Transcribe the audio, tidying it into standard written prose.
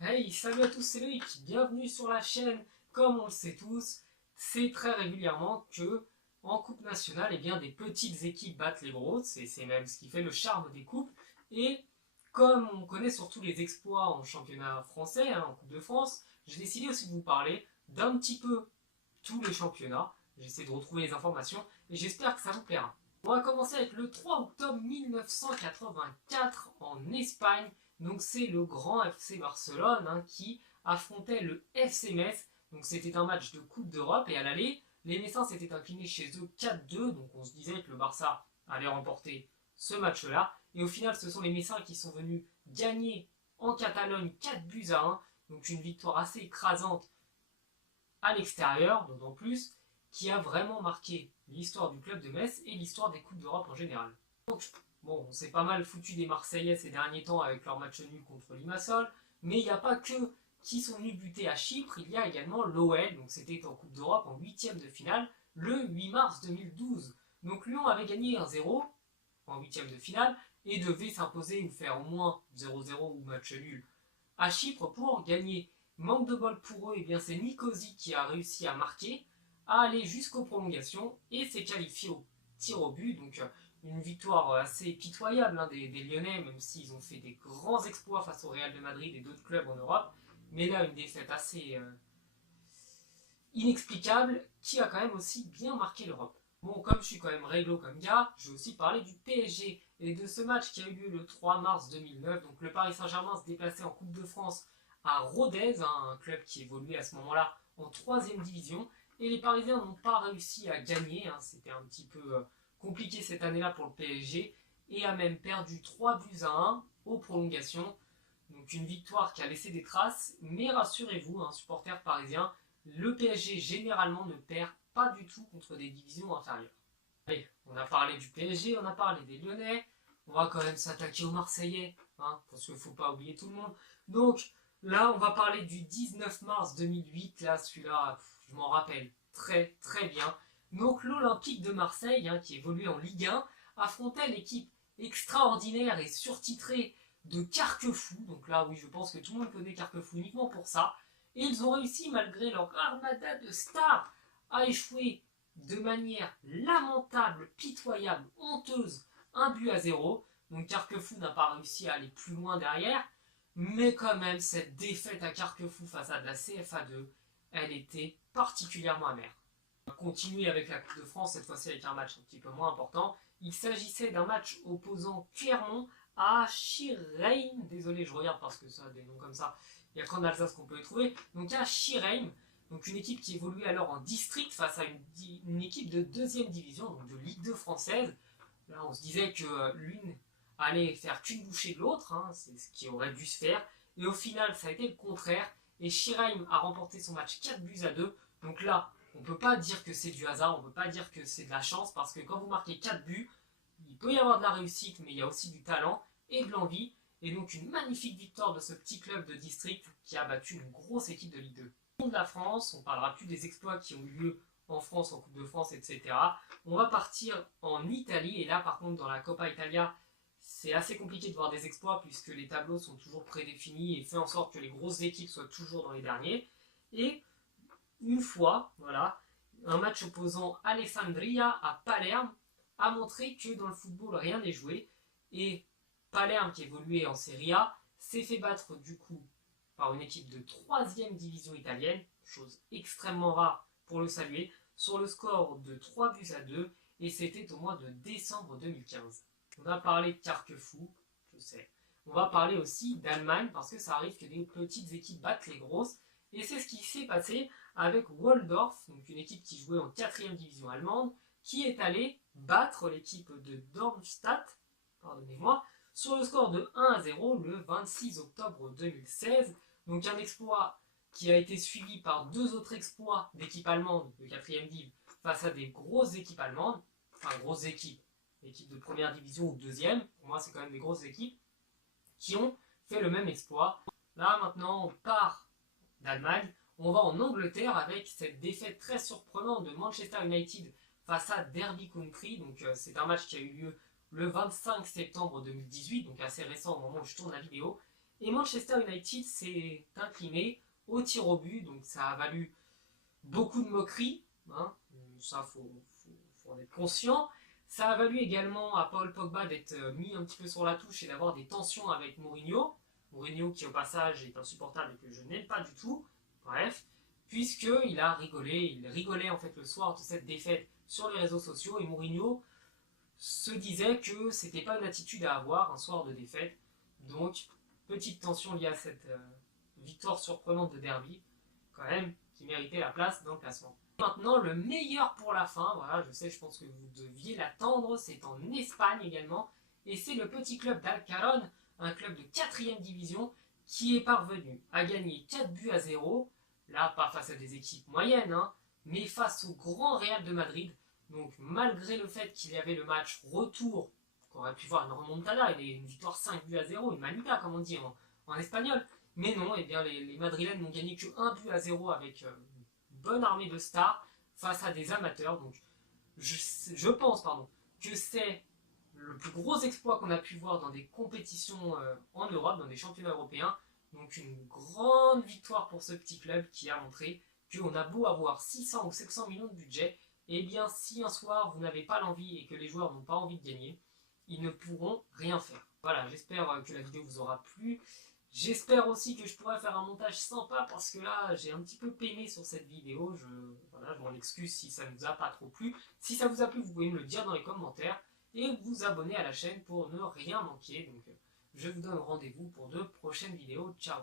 Hey, salut à tous, c'est Loïc, bienvenue sur la chaîne. Comme on le sait tous, c'est très régulièrement que en Coupe nationale, eh bien, des petites équipes battent les grosses, et c'est même ce qui fait le charme des coupes. Et comme on connaît surtout les exploits en championnat français, en Coupe de France, j'ai décidé aussi de vous parler d'un petit peu tous les championnats. J'essaie de retrouver les informations, et j'espère que ça vous plaira. On va commencer avec le 3 octobre 1984 en Espagne. Donc c'est le grand FC Barcelone qui affrontait le FC Metz. Donc c'était un match de Coupe d'Europe et à l'aller, les Messins s'étaient inclinés chez eux 4-2. Donc on se disait que le Barça allait remporter ce match-là. Et au final, ce sont les Messins qui sont venus gagner en Catalogne 4-1. Donc une victoire assez écrasante à l'extérieur, d'autant plus, qui a vraiment marqué l'histoire du club de Metz et l'histoire des Coupes d'Europe en général. Donc, bon, on s'est pas mal foutu des Marseillais ces derniers temps avec leur match nul contre Limassol, mais il n'y a pas que qui sont venus buter à Chypre, il y a également l'OL, donc c'était en Coupe d'Europe en huitième de finale, le 8 mars 2012. Donc Lyon avait gagné 1-0 en huitième de finale et devait s'imposer ou faire au moins 0-0 ou match nul à Chypre pour gagner. Manque de bol pour eux, et bien c'est Nicosie qui a réussi à marquer, à aller jusqu'aux prolongations et s'est qualifié au tir au but. Donc une victoire assez pitoyable des Lyonnais, même s'ils ont fait des grands exploits face au Real de Madrid et d'autres clubs en Europe. Mais là, une défaite assez inexplicable qui a quand même aussi bien marqué l'Europe. Bon, comme je suis quand même réglo comme gars, je vais aussi parler du PSG et de ce match qui a eu lieu le 3 mars 2009. Donc le Paris Saint-Germain se déplaçait en Coupe de France à Rodez, un club qui évoluait à ce moment-là en 3e division. Et les Parisiens n'ont pas réussi à gagner, c'était un petit peu compliqué cette année-là pour le PSG, et a même perdu 3-1 aux prolongations. Donc une victoire qui a laissé des traces, mais rassurez-vous, supporters parisiens, le PSG généralement ne perd pas du tout contre des divisions inférieures. Allez, on a parlé du PSG, on a parlé des Lyonnais, on va quand même s'attaquer aux Marseillais, parce qu'il ne faut pas oublier tout le monde. Donc là, on va parler du 19 mars 2008, là celui-là, je m'en rappelle très très bien. Donc l'Olympique de Marseille, qui évoluait en Ligue 1, affrontait l'équipe extraordinaire et surtitrée de Carquefou. Donc là, oui, je pense que tout le monde connaît Carquefou uniquement pour ça. Et ils ont réussi, malgré leur armada de stars, à échouer de manière lamentable, pitoyable, honteuse, 1-0. Donc Carquefou n'a pas réussi à aller plus loin derrière. Mais quand même, cette défaite à Carquefou face à de la CFA2, elle était particulièrement amère. On va continuer avec la Coupe de France, cette fois-ci avec un match un petit peu moins important. Il s'agissait d'un match opposant Clermont à Schirheim. Désolé, je regarde parce que ça a des noms comme ça. Il n'y a qu'en Alsace qu'on peut les trouver. Donc à Schirheim, donc une équipe qui évoluait alors en district face à une équipe de 2e division, donc de Ligue 2 française. Là, on se disait que l'une allait faire qu'une bouchée de l'autre, c'est ce qui aurait dû se faire. Et au final, ça a été le contraire. Et Schirheim a remporté son match 4-2. Donc là, on ne peut pas dire que c'est du hasard, on ne peut pas dire que c'est de la chance, parce que quand vous marquez 4 buts, il peut y avoir de la réussite, mais il y a aussi du talent et de l'envie. Et donc une magnifique victoire de ce petit club de district qui a battu une grosse équipe de Ligue 2. De la France, on ne parlera plus des exploits qui ont eu lieu en France, en Coupe de France, etc. On va partir en Italie, et là par contre dans la Coppa Italia, c'est assez compliqué de voir des exploits puisque les tableaux sont toujours prédéfinis et fait en sorte que les grosses équipes soient toujours dans les derniers. Et une fois, voilà, un match opposant Alessandria à Palerme a montré que dans le football rien n'est joué, et Palerme, qui évoluait en Serie A, s'est fait battre du coup par une équipe de 3e division italienne, chose extrêmement rare pour le saluer, sur le score de 3-2, et c'était au mois de décembre 2015. On a parlé de Carquefou, je sais. On va parler aussi d'Allemagne, parce que ça arrive que des petites équipes battent les grosses, et c'est ce qui s'est passé avec Waldorf, donc une équipe qui jouait en 4e division allemande, qui est allée battre l'équipe de Darmstadt, pardonnez-moi, sur le score de 1-0 le 26 octobre 2016. Donc un exploit qui a été suivi par 2 autres exploits d'équipes allemandes de 4e div face à des grosses équipes allemandes, enfin grosses équipes de première division ou deuxième, pour moi c'est quand même des grosses équipes, qui ont fait le même exploit. Là maintenant on part d'Allemagne, on va en Angleterre avec cette défaite très surprenante de Manchester United face à Derby County. Donc c'est un match qui a eu lieu le 25 septembre 2018, donc assez récent au moment où je tourne la vidéo. Et Manchester United s'est incliné au tir au but, donc ça a valu beaucoup de moqueries, hein, ça faut en être conscient. Ça a valu également à Paul Pogba d'être mis un petit peu sur la touche et d'avoir des tensions avec Mourinho. Mourinho qui au passage est insupportable et que je n'aime pas du tout. Bref, puisqu'il a rigolé, il rigolait en fait le soir de cette défaite sur les réseaux sociaux et Mourinho se disait que c'était pas une attitude à avoir un soir de défaite. Donc, petite tension liée à cette victoire surprenante de Derby, quand même, qui méritait la place dans le classement. Maintenant, le meilleur pour la fin, voilà, je sais, je pense que vous deviez l'attendre, c'est en Espagne également, et c'est le petit club d'Alcaron, un club de 4ème division, qui est parvenu à gagner 4-0, là pas face à des équipes moyennes, hein, mais face au grand Real de Madrid. Donc malgré le fait qu'il y avait le match retour, qu'on aurait pu voir une remontada, une victoire 5-0, une manuta comme on dit en espagnol, mais non, eh bien, les Madrilènes n'ont gagné que 1-0 avec une bonne armée de stars face à des amateurs. Donc, je pense que c'est le plus gros exploit qu'on a pu voir dans des compétitions en Europe, dans des championnats européens. Donc, une grande victoire pour ce petit club qui a montré qu'on a beau avoir 600 ou 700 millions de budget, eh bien, si un soir vous n'avez pas l'envie et que les joueurs n'ont pas envie de gagner, ils ne pourront rien faire. Voilà, j'espère que la vidéo vous aura plu. J'espère aussi que je pourrai faire un montage sympa parce que là j'ai un petit peu peiné sur cette vidéo, je m'en excuse si ça ne vous a pas trop plu. Si ça vous a plu, vous pouvez me le dire dans les commentaires et vous abonner à la chaîne pour ne rien manquer. Donc je vous donne rendez-vous pour de prochaines vidéos. Ciao!